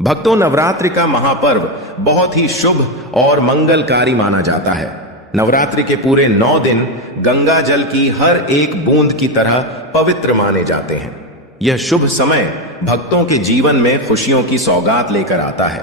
भक्तों, नवरात्रि का महापर्व बहुत ही शुभ और मंगलकारी माना जाता है। नवरात्रि के पूरे 9 दिन गंगा जल की हर एक बूंद की तरह पवित्र माने जाते हैं। यह शुभ समय भक्तों के जीवन में खुशियों की सौगात लेकर आता है।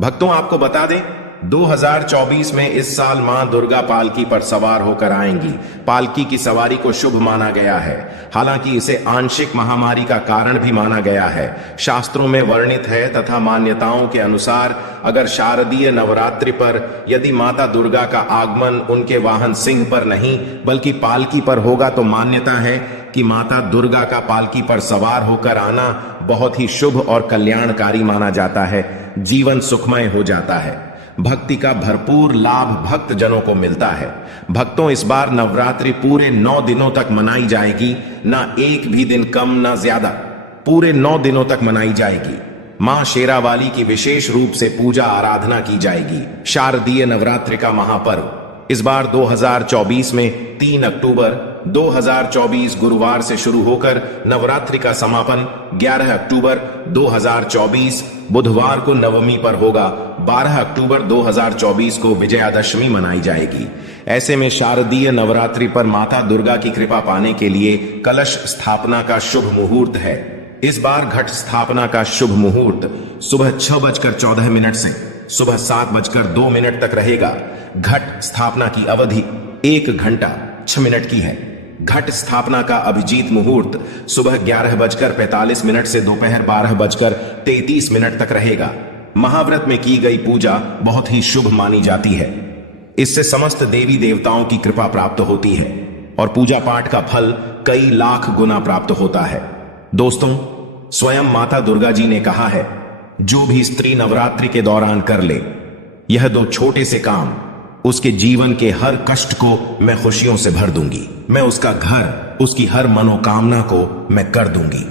भक्तों, आपको बता दें, 2024 में इस साल मां दुर्गा पालकी पर सवार होकर आएंगी। पालकी की सवारी को शुभ माना गया है। हालांकि इसे आंशिक महामारी का कारण भी माना गया है। शास्त्रों में वर्णित है तथा मान्यताओं के अनुसार अगर शारदीय नवरात्रि पर यदि माता दुर्गा का आगमन उनके वाहन सिंह पर नहीं बल्कि पालकी पर होगा तो मान्यता है कि माता दुर्गा का पालकी पर सवार होकर आना बहुत ही शुभ और कल्याणकारी माना जाता है। जीवन सुखमय हो जाता है। भक्ति का भरपूर लाभ भक्त जनों को मिलता है। भक्तों, इस बार नवरात्रि पूरे 9 दिनों तक मनाई जाएगी, ना एक भी दिन कम ना ज्यादा। पूरे 9 दिनों तक मनाई जाएगी। मां शेरावाली की विशेष रूप से पूजा आराधना की जाएगी। शारदीय नवरात्रि का महापर्व इस बार 2024 में 3 अक्टूबर 2024 गुरुवार से शुरू होकर नवरात्रि का समापन 11 अक्टूबर 2024 बुधवार को नवमी पर होगा। 12 अक्टूबर 2024 को विजयादशमी मनाई जाएगी। ऐसे में शारदीय नवरात्रि पर माता दुर्गा की कृपा पाने के लिए कलश स्थापना का शुभ मुहूर्त है। इस बार घट स्थापना का शुभ मुहूर्त सुबह 6:14 से सुबह 7:02 तक रहेगा। घट स्थापना की अवधि 1 घंटा 6 मिनट की है। घट स्थापना का अभिजीत मुहूर्त सुबह 11:45 से दोपहर 12:33 तक रहेगा। महाव्रत में की गई पूजा बहुत ही शुभ मानी जाती है। इससे समस्त देवी देवताओं की कृपा प्राप्त होती है और पूजा पाठ का फल कई लाख गुना प्राप्त होता है। दोस्तों, स्वयं माता दुर्गा जी ने कहा है, जो भी स्त्री नवरात्रि के दौरान कर ले यह 2 छोटे से काम, उसके जीवन के हर कष्ट को मैं खुशियों से भर दूंगी। मैं उसका घर, उसकी हर मनोकामना को मैं कर दूंगी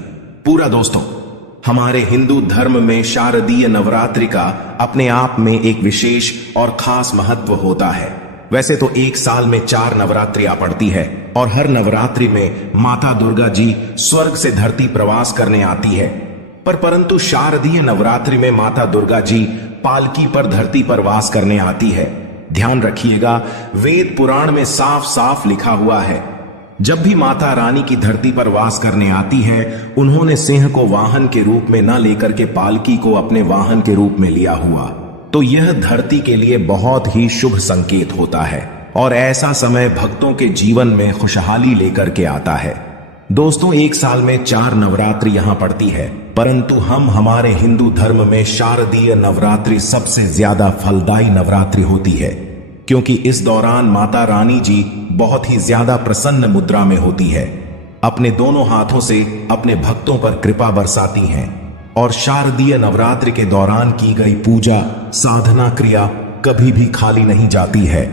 पूरा। दोस्तों, हमारे हिंदू धर्म में शारदीय नवरात्रि का अपने आप में एक विशेष और खास महत्व होता है। वैसे तो एक साल में 4 नवरात्रियां पड़ती है और हर नवरात्रि में माता दुर्गा जी स्वर्ग से धरती प्रवास करने आती है, परंतु शारदीय नवरात्रि में माता दुर्गा जी पालकी पर धरती पर वास करने आती है। ध्यान रखिएगा, वेद पुराण में साफ साफ लिखा हुआ है, जब भी माता रानी की धरती पर वास करने आती है, उन्होंने सिंह को वाहन के रूप में न लेकर के पालकी को अपने वाहन के रूप में लिया हुआ। तो यह धरती के लिए बहुत ही शुभ संकेत होता है और ऐसा समय भक्तों के जीवन में खुशहाली लेकर के आता है। दोस्तों, एक साल में 4 नवरात्रि यहां पड़ती है, परंतु हम हमारे हिंदू धर्म में शारदीय नवरात्रि सबसे ज्यादा फलदायी नवरात्रि होती है, क्योंकि इस दौरान माता रानी जी बहुत ही ज्यादा प्रसन्न मुद्रा में होती है। अपने दोनों हाथों से अपने भक्तों पर कृपा बरसाती हैं और शारदीय नवरात्रि के दौरान की गई पूजा साधना क्रिया कभी भी खाली नहीं जाती है।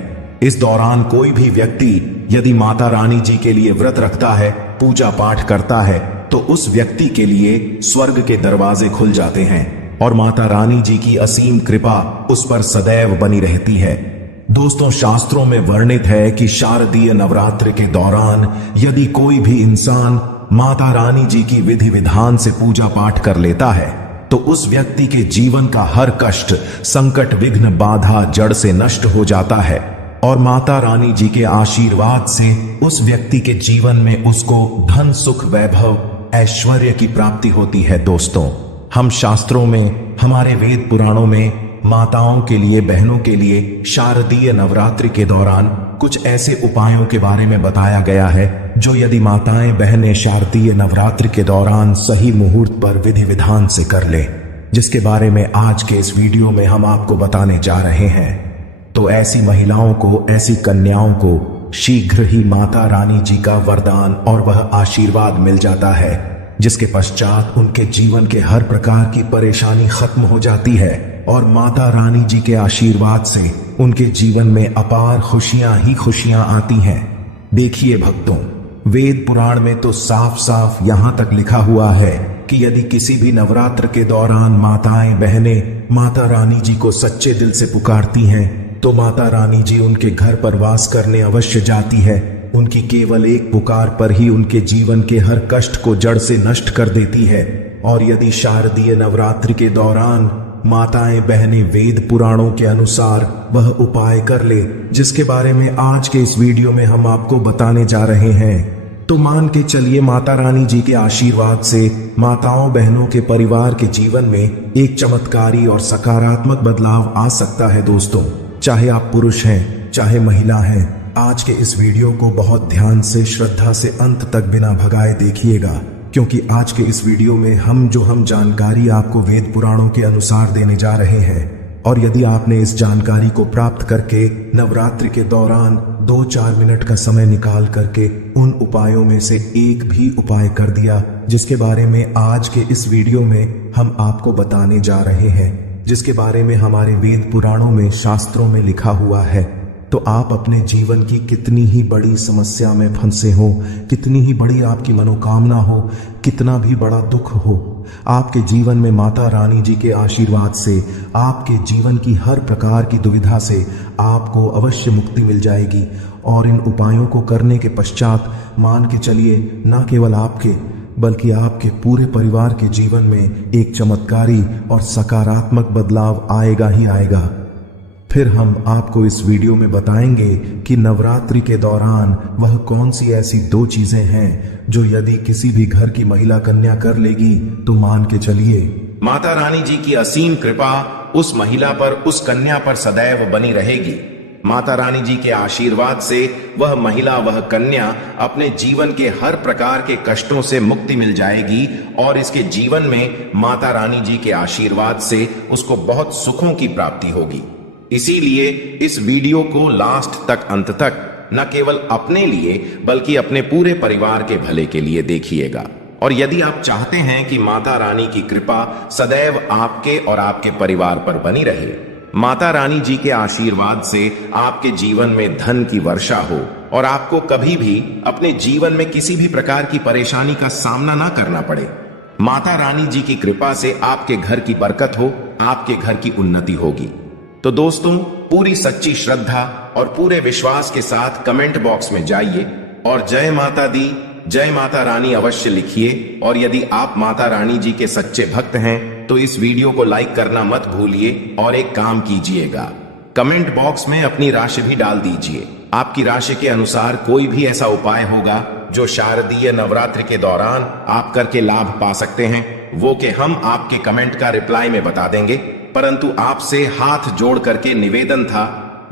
इस दौरान कोई भी व्यक्ति यदि माता रानी जी के लिए व्रत रखता है, पूजा पाठ करता है, तो उस व्यक्ति के लिए स्वर्ग के दरवाजे खुल जाते हैं और माता रानी जी की असीम कृपा उस पर सदैव बनी रहती है। दोस्तों, शास्त्रों में वर्णित है कि शारदीय नवरात्रि के दौरान यदि कोई भी इंसान माता रानी जी की विधि विधान से पूजा पाठ कर लेता है, तो उस व्यक्ति के जीवन का हर कष्ट, संकट, विघ्न, बाधा जड़ से नष्ट हो जाता है और माता रानी जी के आशीर्वाद से उस व्यक्ति के जीवन में उसको धन, सुख, वैभव, ऐश्वर्य की प्राप्ति होती है। दोस्तों, हम शास्त्रों में, हमारे वेद पुराणों में माताओं के लिए, बहनों के लिए शारदीय नवरात्रि के दौरान कुछ ऐसे उपायों के बारे में बताया गया है जो यदि माताएं बहनें शारदीय नवरात्रि के दौरान सही मुहूर्त पर विधि विधान से कर ले, जिसके बारे में आज के इस वीडियो में हम आपको बताने जा रहे हैं, तो ऐसी महिलाओं को, ऐसी कन्याओं को शीघ्र ही माता रानी जी का वरदान और वह आशीर्वाद मिल जाता है, जिसके पश्चात उनके जीवन के हर प्रकार की परेशानी खत्म हो जाती है और माता रानी जी के आशीर्वाद से उनके जीवन में अपार खुशियां ही खुशियां आती हैं। देखिए भक्तों, वेद पुराण में तो साफ साफ यहां तक लिखा हुआ है कि यदि किसी भी नवरात्र के दौरान माताएं बहनें माता रानी जी को सच्चे दिल से पुकारती हैं, तो माता रानी जी उनके घर पर वास करने अवश्य जाती है। उनकी केवल एक पुकार पर ही उनके जीवन के हर कष्ट को जड़ से नष्ट कर देती है। और यदि शारदीय नवरात्रि के दौरान माताएं बहनें वेद पुराणों के अनुसार वह उपाय कर ले जिसके बारे में आज के इस वीडियो में हम आपको बताने जा रहे हैं। तो मान के चलिए माता रानी जी के आशीर्वाद से माताओं बहनों के परिवार के जीवन में एक चमत्कारी और सकारात्मक बदलाव आ सकता है। दोस्तों, चाहे आप पुरुष हैं चाहे महिला हैं, आज के इस वीडियो को बहुत ध्यान से श्रद्धा से अंत तक बिना भगाए देखिएगा, क्योंकि आज के इस वीडियो में हम जानकारी आपको वेद पुराणों के अनुसार देने जा रहे हैं। और यदि आपने इस जानकारी को प्राप्त करके नवरात्रि के दौरान 2-4 मिनट का समय निकाल करके उन उपायों में से एक भी उपाय कर दिया जिसके बारे में आज के इस वीडियो में हम आपको बताने जा रहे हैं, जिसके बारे में हमारे वेद पुराणों में शास्त्रों में लिखा हुआ है, तो आप अपने जीवन की कितनी ही बड़ी समस्या में फंसे हो, कितनी ही बड़ी आपकी मनोकामना हो, कितना भी बड़ा दुख हो, आपके जीवन में माता रानी जी के आशीर्वाद से आपके जीवन की हर प्रकार की दुविधा से आपको अवश्य मुक्ति मिल जाएगी। और इन उपायों को करने के पश्चात मान के चलिए न केवल आपके बल्कि आपके पूरे परिवार के जीवन में एक चमत्कारी और सकारात्मक बदलाव आएगा ही आएगा। फिर हम आपको इस वीडियो में बताएंगे कि नवरात्रि के दौरान वह कौन सी ऐसी 2 चीजें हैं जो यदि किसी भी घर की महिला कन्या कर लेगी तो मान के चलिए माता रानी जी की असीम कृपा उस महिला पर, उस कन्या पर सदैव बनी रहेगी। माता रानी जी के आशीर्वाद से वह महिला, वह कन्या अपने जीवन के हर प्रकार के कष्टों से मुक्ति मिल जाएगी और इसके जीवन में माता रानी जी के आशीर्वाद से उसको बहुत सुखों की प्राप्ति होगी। इसीलिए इस वीडियो को लास्ट तक, अंत तक न केवल अपने लिए बल्कि अपने पूरे परिवार के भले के लिए देखिएगा। और यदि आप चाहते हैं कि माता रानी की कृपा सदैव आपके और आपके परिवार पर बनी रहे, माता रानी जी के आशीर्वाद से आपके जीवन में धन की वर्षा हो और आपको कभी भी अपने जीवन में किसी भी प्रकार की परेशानी का सामना ना करना पड़े, माता रानी जी की कृपा से आपके घर की बरकत हो, आपके घर की उन्नति होगी। तो दोस्तों, पूरी सच्ची श्रद्धा और पूरे विश्वास के साथ कमेंट बॉक्स में जाइए और जय माता दी, जय माता रानी अवश्य लिखिए। और यदि आप माता रानी जी के सच्चे भक्त हैं तो इस वीडियो को लाइक करना मत भूलिए और एक काम कीजिएगा, कमेंट बॉक्स में अपनी राशि भी डाल दीजिए। आपकी राशि के अनुसार कोई भी ऐसा उपाय होगा जो शारदीय नवरात्रि के दौरान आप करके लाभ पा सकते हैं, वो कि हम आपके कमेंट का रिप्लाई में बता देंगे। परंतु आपसे हाथ जोड़ करके निवेदन था,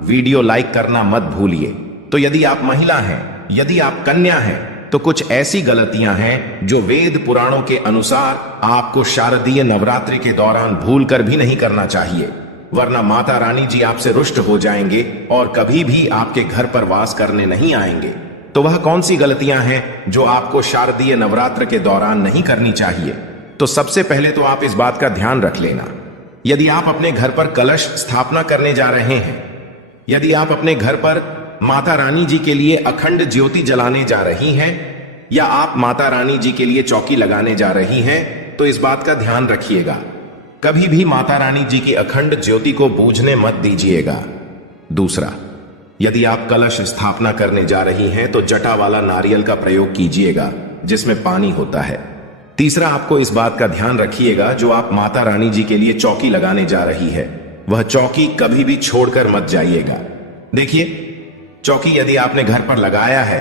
वीडियो लाइक करना मत भूलिए। तो यदि आप महिला हैं, यदि आप कन्या हैं, तो कुछ ऐसी गलतियां हैं जो वेद पुराणों के अनुसार आपको शारदीय नवरात्रि के दौरान भूलकर भी नहीं करना चाहिए, वरना माता रानी जी आपसे रुष्ट हो जाएंगे और कभी भी आपके घर पर वास करने नहीं आएंगे। तो वह कौन सी गलतियां हैं जो आपको शारदीय नवरात्र के दौरान नहीं करनी चाहिए? तो सबसे पहले तो आप इस बात का ध्यान रख लेना, यदि आप अपने घर पर कलश स्थापना करने जा रहे हैं, यदि आप अपने घर पर माता रानी जी के लिए अखंड ज्योति जलाने जा रही हैं, या आप माता रानी जी के लिए चौकी लगाने जा रही हैं, तो इस बात का ध्यान रखिएगा, कभी भी माता रानी जी की अखंड ज्योति को बूझने मत दीजिएगा। दूसरा, यदि आप कलश स्थापना करने जा रही हैं तो जटा वाला नारियल का प्रयोग कीजिएगा जिसमें पानी होता है। तीसरा, आपको इस बात का ध्यान रखिएगा, जो आप माता रानी जी के लिए चौकी लगाने जा रही है वह चौकी कभी भी छोड़कर मत जाइएगा। देखिए, चौकी यदि आपने घर पर लगाया है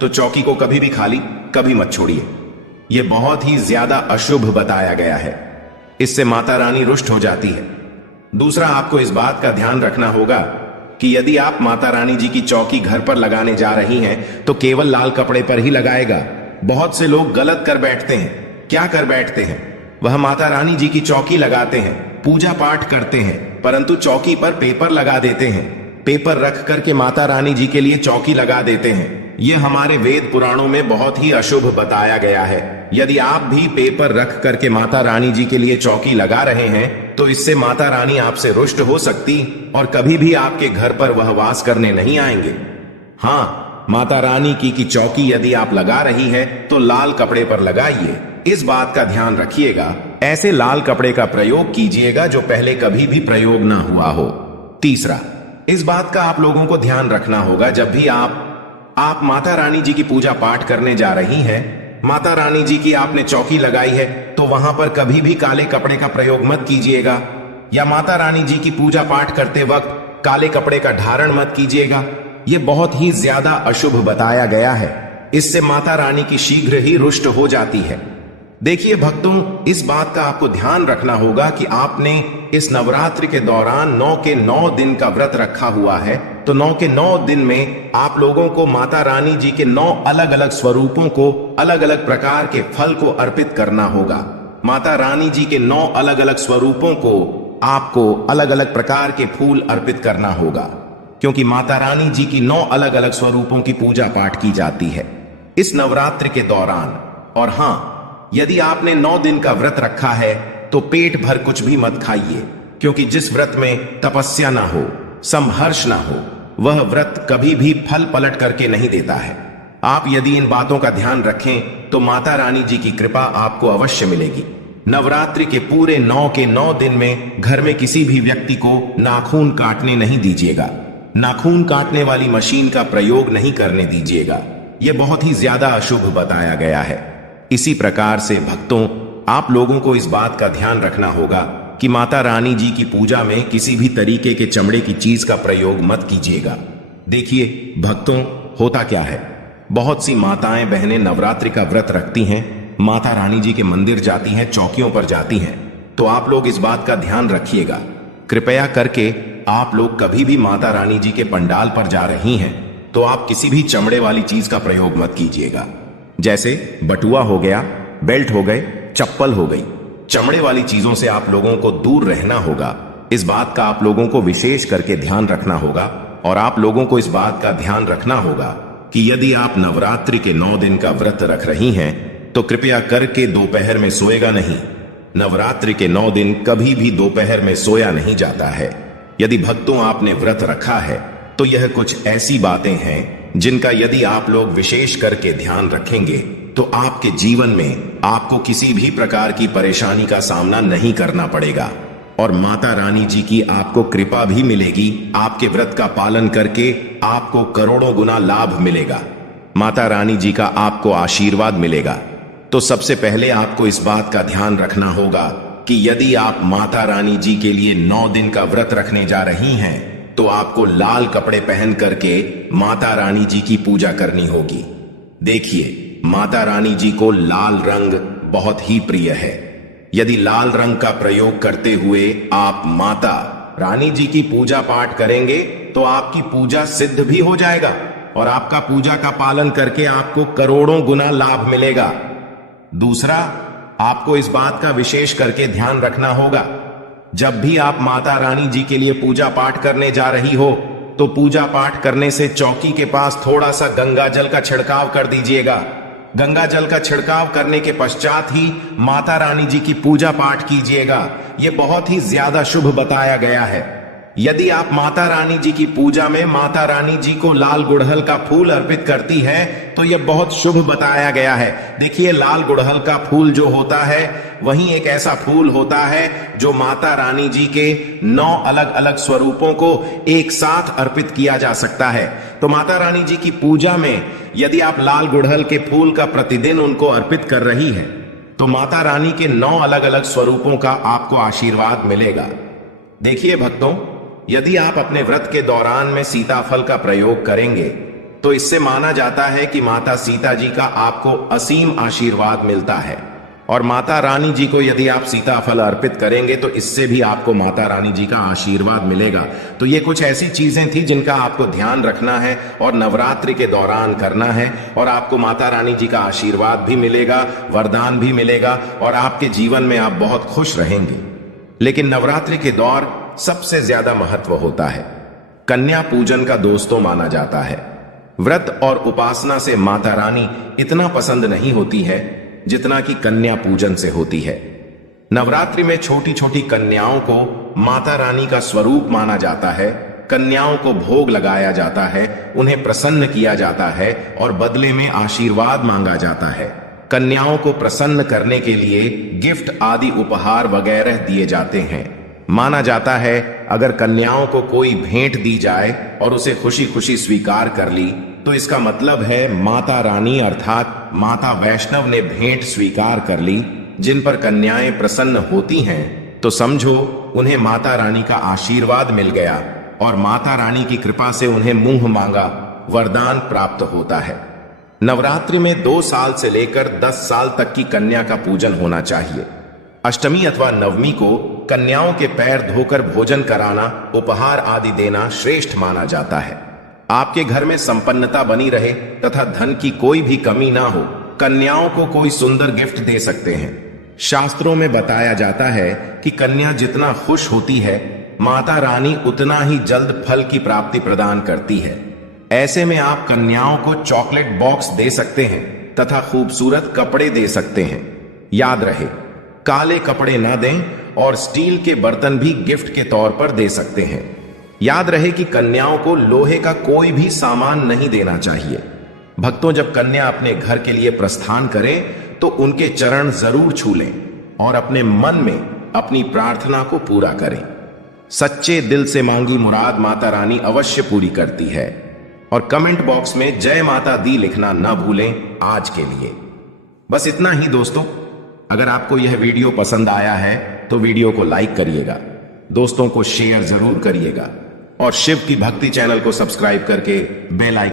तो चौकी को कभी भी खाली कभी मत छोड़िए, यह बहुत ही ज्यादा अशुभ बताया गया है, इससे माता रानी रुष्ट हो जाती है। दूसरा, आपको इस बात का ध्यान रखना होगा कि यदि आप माता रानी जी की चौकी घर पर लगाने जा रही हैं तो केवल लाल कपड़े पर ही लगाएगा। बहुत से लोग गलत कर बैठते हैं। क्या कर बैठते हैं? वह माता रानी जी की चौकी लगाते हैं, पूजा पाठ करते हैं, परंतु चौकी पर पेपर लगा देते हैं, पेपर रख करके माता रानी जी के लिए चौकी लगा देते हैं। यह हमारे वेद पुराणों में बहुत ही अशुभ बताया गया है। यदि आप भी पेपर रख करके माता रानी जी के लिए चौकी लगा रहे हैं तो इससे माता रानी आपसे रुष्ट हो सकती और कभी भी आपके घर पर वह वास करने नहीं आएंगे। हाँ, माता रानी की चौकी यदि आप लगा रही है तो लाल कपड़े पर लगाइए, इस बात का ध्यान रखिएगा। ऐसे लाल कपड़े का प्रयोग कीजिएगा जो पहले कभी भी प्रयोग ना हुआ हो। तीसरा, इस बात का आप लोगों को ध्यान रखना होगा, जब भी आप माता रानी जी की पूजा पाठ करने जा रही हैं, माता रानी जी की आपने चौकी लगाई है तो वहां पर कभी भी काले कपड़े का प्रयोग मत कीजिएगा। या माता रानी जी की पूजा पाठ करते वक्त काले कपड़े का धारण मत कीजिएगा, ये बहुत ही ज्यादा अशुभ बताया गया है। इससे माता रानी की शीघ्र ही रुष्ट हो जाती है। देखिए भक्तों, इस बात का आपको ध्यान रखना होगा कि आपने इस नवरात्रि के दौरान 9 के 9 दिन का व्रत रखा हुआ है, तो 9 के 9 दिन में आप लोगों को माता रानी जी के 9 अलग अलग स्वरूपों को, अलग अलग प्रकार के फल को अर्पित करना होगा। माता रानी जी के 9 अलग अलग स्वरूपों को आपको अलग अलग प्रकार के फूल अर्पित करना होगा, क्योंकि माता रानी जी की 9 अलग अलग स्वरूपों की पूजा पाठ की जाती है इस नवरात्रि के दौरान। और हां, यदि आपने 9 दिन का व्रत रखा है तो पेट भर कुछ भी मत खाइए, क्योंकि जिस व्रत में तपस्या ना हो, संघर्ष ना हो, वह व्रत कभी भी फल पलट करके नहीं देता है। आप यदि इन बातों का ध्यान रखें तो माता रानी जी की कृपा आपको अवश्य मिलेगी। नवरात्रि के पूरे 9 के 9 दिन में घर में किसी भी व्यक्ति को नाखून काटने नहीं दीजिएगा। नाखून काटने वाली मशीन का प्रयोग नहीं करने दीजिएगा, यह बहुत ही ज्यादा अशुभ बताया गया है। इसी प्रकार से भक्तों, आप लोगों को इस बात का ध्यान रखना होगा कि माता रानी जी की पूजा में किसी भी तरीके के चमड़े की चीज का प्रयोग मत कीजिएगा। देखिए भक्तों, होता क्या है, बहुत सी माताएं बहनें नवरात्रि का व्रत रखती हैं, माता रानी जी के मंदिर जाती हैं, चौकियों पर जाती हैं। तो आप लोग इस बात का ध्यान रखिएगा, कृपया करके आप लोग कभी भी माता रानी जी के पंडाल पर जा रही हैं तो आप किसी भी चमड़े वाली चीज का प्रयोग मत कीजिएगा। जैसे बटुआ हो गया, बेल्ट हो गए, चप्पल हो गई, चमड़े वाली चीजों से आप लोगों को दूर रहना होगा। इस बात का आप लोगों को विशेष करके ध्यान रखना होगा। और आप लोगों को इस बात का ध्यान रखना होगा कि यदि आप नवरात्रि के 9 दिन का व्रत रख रही हैं तो कृपया करके दोपहर में सोएगा नहीं। नवरात्रि के 9 दिन कभी भी दोपहर में सोया नहीं जाता है। यदि भक्तों आपने व्रत रखा है तो यह कुछ ऐसी बातें हैं जिनका यदि आप लोग विशेष करके ध्यान रखेंगे तो आपके जीवन में आपको किसी भी प्रकार की परेशानी का सामना नहीं करना पड़ेगा और माता रानी जी की आपको कृपा भी मिलेगी। आपके व्रत का पालन करके आपको करोड़ों गुना लाभ मिलेगा, माता रानी जी का आपको आशीर्वाद मिलेगा। तो सबसे पहले आपको इस बात का ध्यान रखना होगा कि यदि आप माता रानी जी के लिए 9 दिन का व्रत रखने जा रही हैं तो आपको लाल कपड़े पहन करके माता रानी जी की पूजा करनी होगी। देखिए, माता रानी जी को लाल रंग बहुत ही प्रिय है। यदि लाल रंग का प्रयोग करते हुए आप माता रानी जी की पूजा पाठ करेंगे तो आपकी पूजा सिद्ध भी हो जाएगा और आपका पूजा का पालन करके आपको करोड़ों गुना लाभ मिलेगा। दूसरा, आपको इस बात का विशेष करके ध्यान रखना होगा, जब भी आप माता रानी जी के लिए पूजा पाठ करने जा रही हो तो पूजा पाठ करने से चौकी के पास थोड़ा सा गंगा जल का छिड़काव कर दीजिएगा। गंगा जल का छिड़काव करने के पश्चात ही माता रानी जी की पूजा पाठ कीजिएगा। यह बहुत ही ज्यादा शुभ बताया गया है। यदि आप माता रानी जी की पूजा में माता रानी जी को लाल गुड़हल का फूल अर्पित करती है तो यह बहुत शुभ बताया गया है। देखिए, लाल गुड़हल का फूल जो होता है वही एक ऐसा फूल होता है जो माता रानी जी के 9 अलग अलग स्वरूपों को एक साथ अर्पित किया जा सकता है। तो माता रानी जी की पूजा में यदि आप लाल गुड़हल के फूल का प्रतिदिन उनको अर्पित कर रही हैं तो माता रानी के 9 अलग अलग स्वरूपों का आपको आशीर्वाद मिलेगा। देखिए भक्तों, यदि आप अपने व्रत के दौरान में सीताफल का प्रयोग करेंगे तो इससे माना जाता है कि माता सीता जी का आपको असीम आशीर्वाद मिलता है। और माता रानी जी को यदि आप सीताफल अर्पित करेंगे तो इससे भी आपको माता रानी जी का आशीर्वाद मिलेगा। तो ये कुछ ऐसी चीजें थी जिनका आपको ध्यान रखना है और नवरात्रि के दौरान करना है और आपको माता रानी जी का आशीर्वाद भी मिलेगा, वरदान भी मिलेगा और आपके जीवन में आप बहुत खुश रहेंगे। लेकिन नवरात्रि के दौर सबसे ज्यादा महत्व होता है। कन्या पूजन का दोस्तों माना जाता है। व्रत और उपासना से माता रानी इतना पसंद नहीं होती है जितना कि कन्या पूजन से होती है। नवरात्रि में छोटी छोटी कन्याओं को माता रानी का स्वरूप माना जाता है। कन्याओं को भोग लगाया जाता है, उन्हें प्रसन्न किया जाता है और बदले में आशीर्वाद मांगा जाता है। कन्याओं को प्रसन्न करने के लिए गिफ्ट आदि उपहार वगैरह दिए जाते हैं। माना जाता है अगर कन्याओं को कोई भेंट दी जाए और उसे खुशी खुशी स्वीकार कर ली तो इसका मतलब है माता रानी अर्थात माता वैष्णव ने भेंट स्वीकार कर ली। जिन पर कन्याएं प्रसन्न होती हैं तो समझो उन्हें माता रानी का आशीर्वाद मिल गया और माता रानी की कृपा से उन्हें मुंह मांगा वरदान प्राप्त होता है। नवरात्रि में 2 साल से लेकर 10 साल तक की कन्या का पूजन होना चाहिए। अष्टमी अथवा नवमी को कन्याओं के पैर धोकर भोजन कराना, उपहार आदि देना श्रेष्ठ माना जाता है। आपके घर में संपन्नता बनी रहे तथा धन की कोई भी कमी ना हो, कन्याओं को कोई सुंदर गिफ्ट दे सकते हैं। शास्त्रों में बताया जाता है कि कन्या जितना खुश होती है, माता रानी उतना ही जल्द फल की प्राप्ति प्रदान करती है। ऐसे में आप कन्याओं को चॉकलेट बॉक्स दे सकते हैं तथा खूबसूरत कपड़े दे सकते हैं। याद रहे, काले कपड़े ना दें और स्टील के बर्तन भी गिफ्ट के तौर पर दे सकते हैं। याद रहे कि कन्याओं को लोहे का कोई भी सामान नहीं देना चाहिए। भक्तों, जब कन्या अपने घर के लिए प्रस्थान करें तो उनके चरण जरूर छू लें और अपने मन में अपनी प्रार्थना को पूरा करें। सच्चे दिल से मांगी मुराद माता रानी अवश्य पूरी करती है। और कमेंट बॉक्स में जय माता दी लिखना ना भूलें आज के लिए। बस इतना ही दोस्तों। अगर आपको यह वीडियो पसंद आया है तो वीडियो को लाइक करिएगा, दोस्तों को शेयर जरूर करिएगा और शिव की भक्ति चैनल को सब्सक्राइब करके बेल आइकन